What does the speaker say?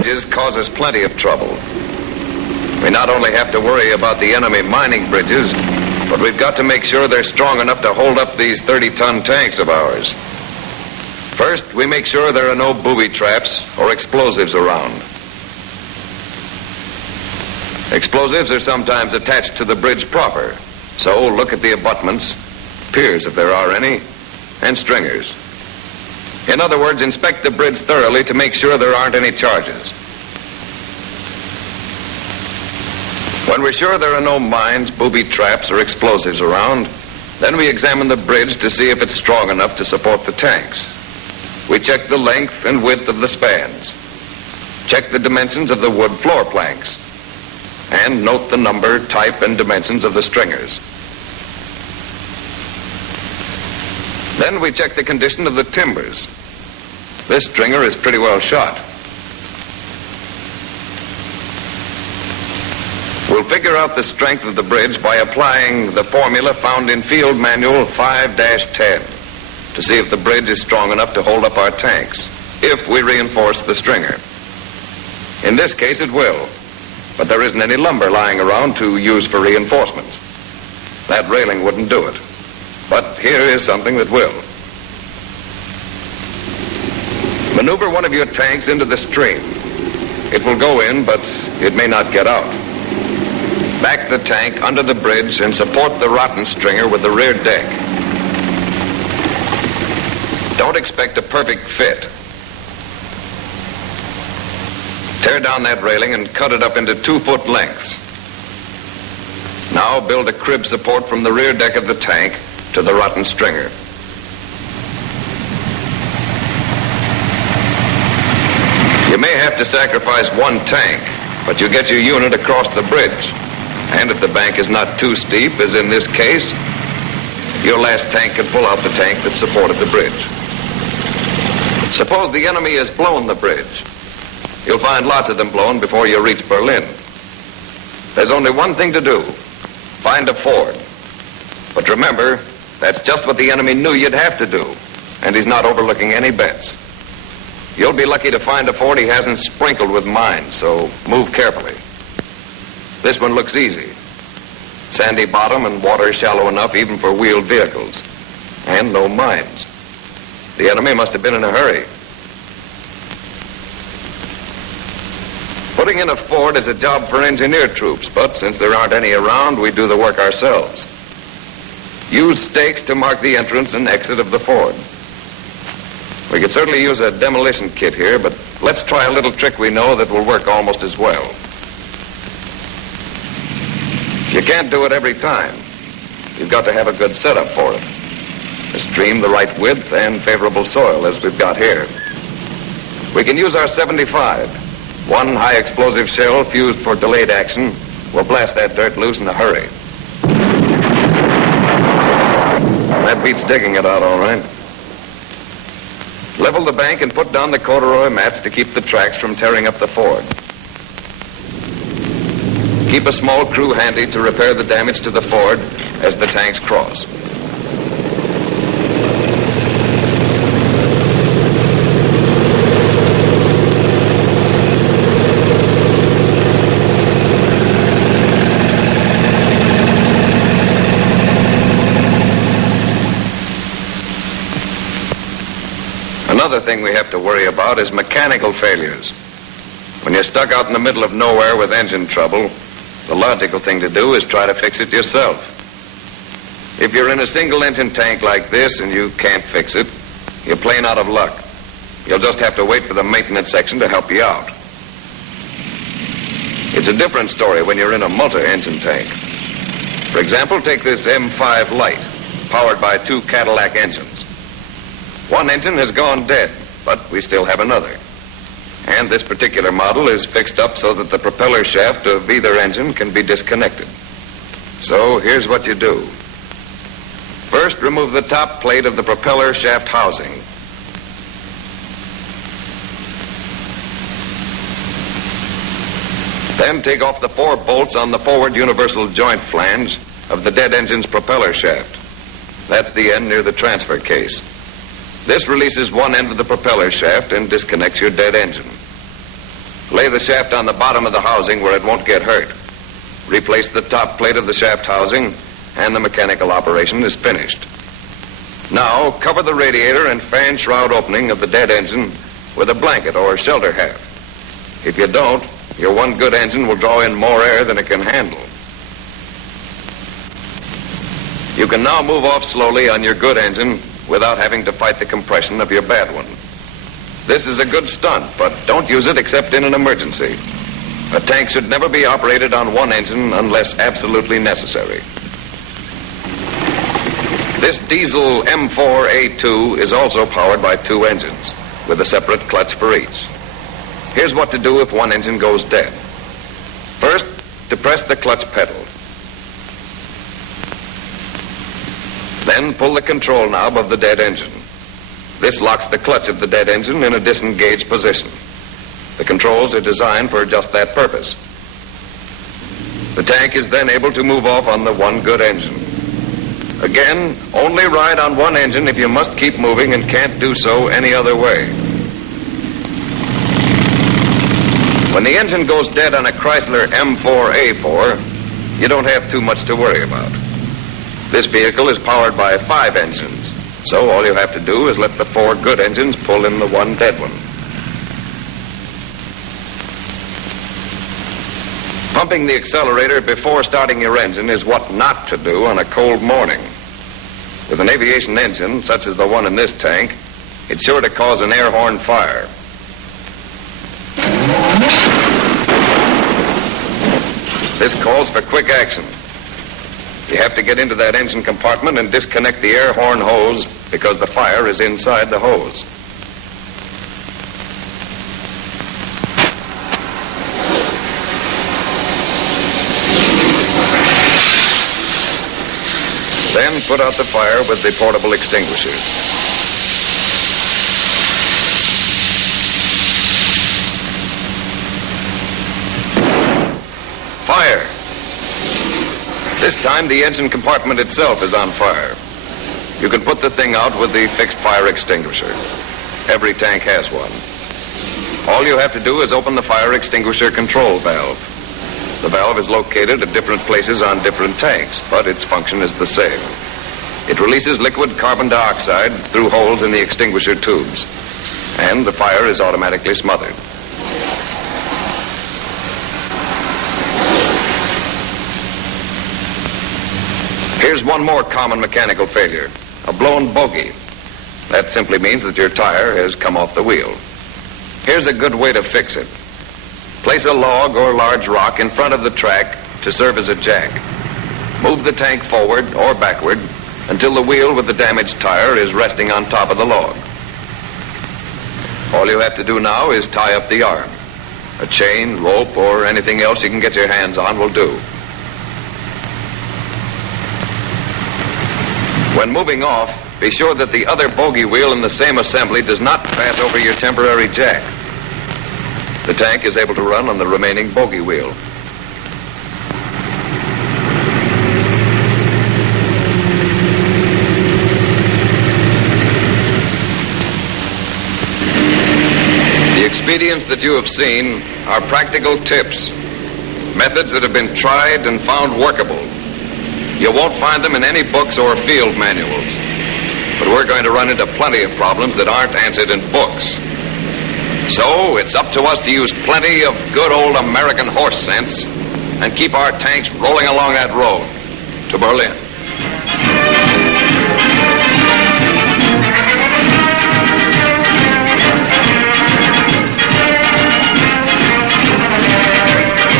bridges cause us plenty of trouble. We not only have to worry about the enemy mining bridges, but we've got to make sure they're strong enough to hold up these 30-ton tanks of ours. First, we make sure there are no booby traps or explosives around. Explosives are sometimes attached to the bridge proper, so look at the abutments, piers if there are any, and stringers. In other words, inspect the bridge thoroughly to make sure there aren't any charges. When we're sure there are no mines, booby traps, or explosives around, then we examine the bridge to see if it's strong enough to support the tanks. We check the length and width of the spans, check the dimensions of the wood floor planks, and note the number, type, and dimensions of the stringers. Then we check the condition of the timbers. This stringer is pretty well shot. We'll figure out the strength of the bridge by applying the formula found in Field Manual 5-10 to see if the bridge is strong enough to hold up our tanks, if we reinforce the stringer. In this case, it will, but there isn't any lumber lying around to use for reinforcements. That railing wouldn't do it, but here is something that will. Maneuver one of your tanks into the stream. It will go in, but it may not get out. Back the tank under the bridge and support the rotten stringer with the rear deck. Don't expect a perfect fit. Tear down that railing and cut it up into 2-foot lengths. Now build a crib support from the rear deck of the tank to the rotten stringer. You may have to sacrifice one tank, but you get your unit across the bridge. And if the bank is not too steep, as in this case, your last tank can pull out the tank that supported the bridge. Suppose the enemy has blown the bridge. You'll find lots of them blown before you reach Berlin. There's only one thing to do. Find a ford. But remember, that's just what the enemy knew you'd have to do, and he's not overlooking any bets. You'll be lucky to find a ford he hasn't sprinkled with mines, so move carefully. This one looks easy. Sandy bottom and water shallow enough even for wheeled vehicles. And no mines. The enemy must have been in a hurry. Putting in a ford is a job for engineer troops, but since there aren't any around, we do the work ourselves. Use stakes to mark the entrance and exit of the ford. We could certainly use a demolition kit here, but let's try a little trick we know that will work almost as well. You can't do it every time. You've got to have a good setup for it. A stream the right width and favorable soil, as we've got here. We can use our 75. One high explosive shell fused for delayed action will blast that dirt loose in a hurry. That beats digging it out, all right. Level the bank and put down the corduroy mats to keep the tracks from tearing up the ford. Keep a small crew handy to repair the damage to the ford as the tanks cross. Another thing we have to worry about is mechanical failures. When you're stuck out in the middle of nowhere with engine trouble, the logical thing to do is try to fix it yourself. If you're in a single-engine tank like this and you can't fix it, you're plain out of luck. You'll just have to wait for the maintenance section to help you out. It's a different story when you're in a multi-engine tank. For example, take this M5 Light, powered by 2 Cadillac engines. One engine has gone dead, but we still have another. And this particular model is fixed up so that the propeller shaft of either engine can be disconnected. So here's what you do. First, remove the top plate of the propeller shaft housing. Then take off the 4 bolts on the forward universal joint flange of the dead engine's propeller shaft. That's the end near the transfer case. This releases one end of the propeller shaft and disconnects your dead engine. Lay the shaft on the bottom of the housing where it won't get hurt. Replace the top plate of the shaft housing, and the mechanical operation is finished. Now, cover the radiator and fan shroud opening of the dead engine with a blanket or shelter half. If you don't, your one good engine will draw in more air than it can handle. You can now move off slowly on your good engine without having to fight the compression of your bad one. This is a good stunt, but don't use it except in an emergency. A tank should never be operated on one engine unless absolutely necessary. This diesel M4A2 is also powered by two engines, with a separate clutch for each. Here's what to do if one engine goes dead. First, depress the clutch pedal. Then pull the control knob of the dead engine. This locks the clutch of the dead engine in a disengaged position. The controls are designed for just that purpose. The tank is then able to move off on the one good engine. Again, only ride on one engine if you must keep moving and can't do so any other way. When the engine goes dead on a Chrysler M4A4, you don't have too much to worry about. This vehicle is powered by 5 engines, so all you have to do is let the 4 good engines pull in the one dead one. Pumping the accelerator before starting your engine is what not to do on a cold morning. With an aviation engine, such as the one in this tank, it's sure to cause an air horn fire. This calls for quick action. You have to get into that engine compartment and disconnect the air horn hose because the fire is inside the hose. Then put out the fire with the portable extinguisher. Fire! This time the engine compartment itself is on fire. You can put the thing out with the fixed fire extinguisher. Every tank has one. All you have to do is open the fire extinguisher control valve. The valve is located at different places on different tanks, but its function is the same. It releases liquid carbon dioxide through holes in the extinguisher tubes, and the fire is automatically smothered. Here's one more common mechanical failure, a blown bogie. That simply means that your tire has come off the wheel. Here's a good way to fix it. Place a log or large rock in front of the track to serve as a jack. Move the tank forward or backward until the wheel with the damaged tire is resting on top of the log. All you have to do now is tie up the arm. A chain, rope, or anything else you can get your hands on will do. When moving off, be sure that the other bogie wheel in the same assembly does not pass over your temporary jack. The tank is able to run on the remaining bogie wheel. The expedients that you have seen are practical tips, methods that have been tried and found workable. You won't find them in any books or field manuals, but we're going to run into plenty of problems that aren't answered in books. So it's up to us to use plenty of good old American horse sense and keep our tanks rolling along that road to Berlin.